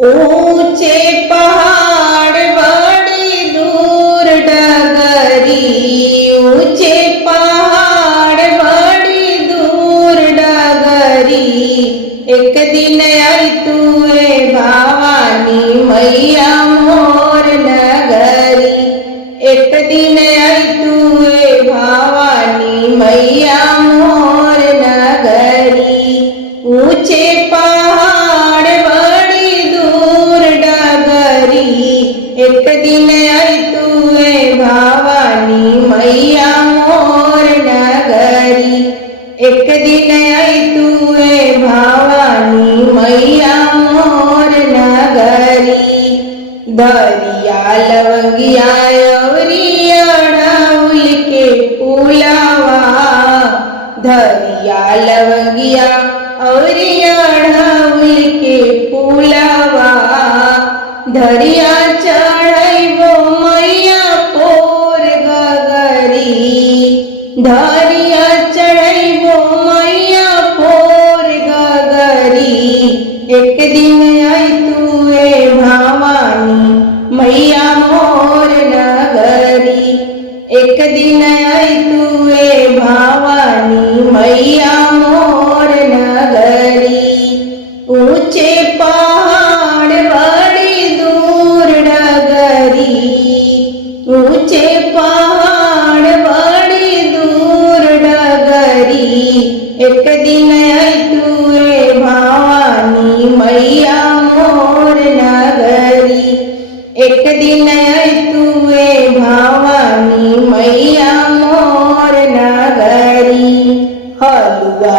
ऊंचे पहाड़ बड़ी दूर डगरी। ऊंचे पहाड़ बड़ी दूर डगरी। एक दिन आई तुए भवानी मैया मोर नगरी। एक दिन आई तुए भवानी मैया मोर नगरी। ऊंचे पहाड़ बड़ी दूर डगरी। एक दिन आई तुए भवानी मैया मोर नगरी। एक दिन आई तुए भवानी मैया मोर नगरी। दरिया लवंगिया अवरी अड़हुल के फूलवा। दरिया लवंगिया अवरी अड़हुल के फूलवा। धरिया चढ़ैबो मैया पोर गगरी। धरिया चढ़ैबो मैया पोर गगरी। एक दिन आई तुए भवानी मैया मोर नगरी। एक दिन आई तुए भवानी मैया मोर नगरी। ऊंचे पहाड़ बड़ी दूर डगरी। ऊंचे पहाड़ बड़ी दूर डगरी। एक दिन आई तुए भवानी मैया मोर नगरी। एक दिन आई तुए भवानी मैया मोर नगरी। हलुआ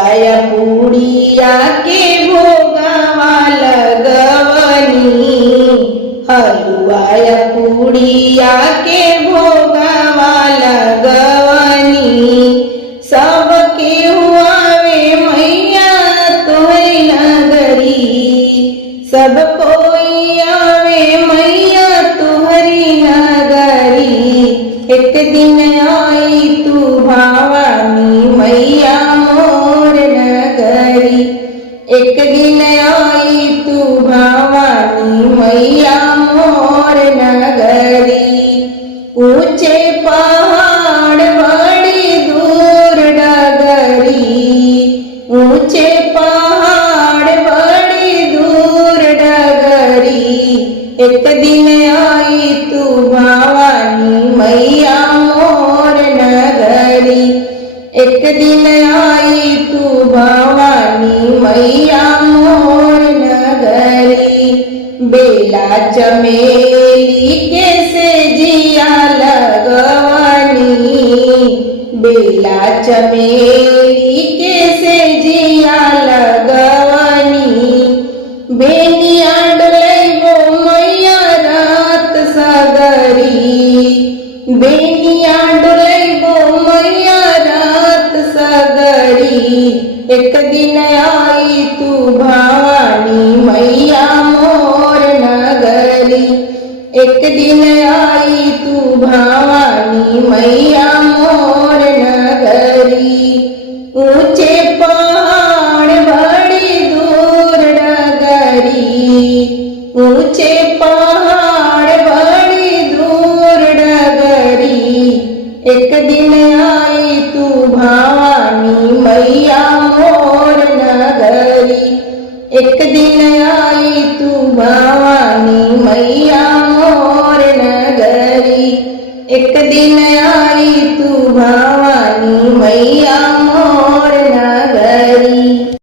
पूड़िया के भोगवा लगवनी। हलुआ पूड़िया के भोगवा लगवनी। सबके हुआवे मैया तोहरी नगरी। सब कोई आवे मैया तोहरी नगरी। एक दिन आई तू भवानी मैया मोर नगरी। एक दिन आई तू भवानी मैया मोर नगरी। ऊंचे पहाड़ बड़ी दूर डगरी। ऊंचे पहाड़ बड़ी दूर डगरी। एक दिन आई तू भवानी मैया मोर नगरी। एक दिन आई तू भवानी मैया मोर नगरी। बेला चमेली के सेजिया लगवनी। बेला चमेली के सेजिया लगवनी। बेनिया डलैबो मैया रात सगरी। बेनिया डलैबो मैया रात सगरी। एक दिन आई तू भवानी मैया मोर नगरी। एक दिन आई तू भवानी मैया मोर नगरी। ऊंचे पहाड़ बड़ी दूर डगरी। ऊंचे पहाड़ बड़ी दूर डगरी। एक दिन आई तू भवानी मैया मोर नगरी। एक दिन आई तू भवानी मैया मोर नगरी। एक दिन आई तू भवानी मैया मोर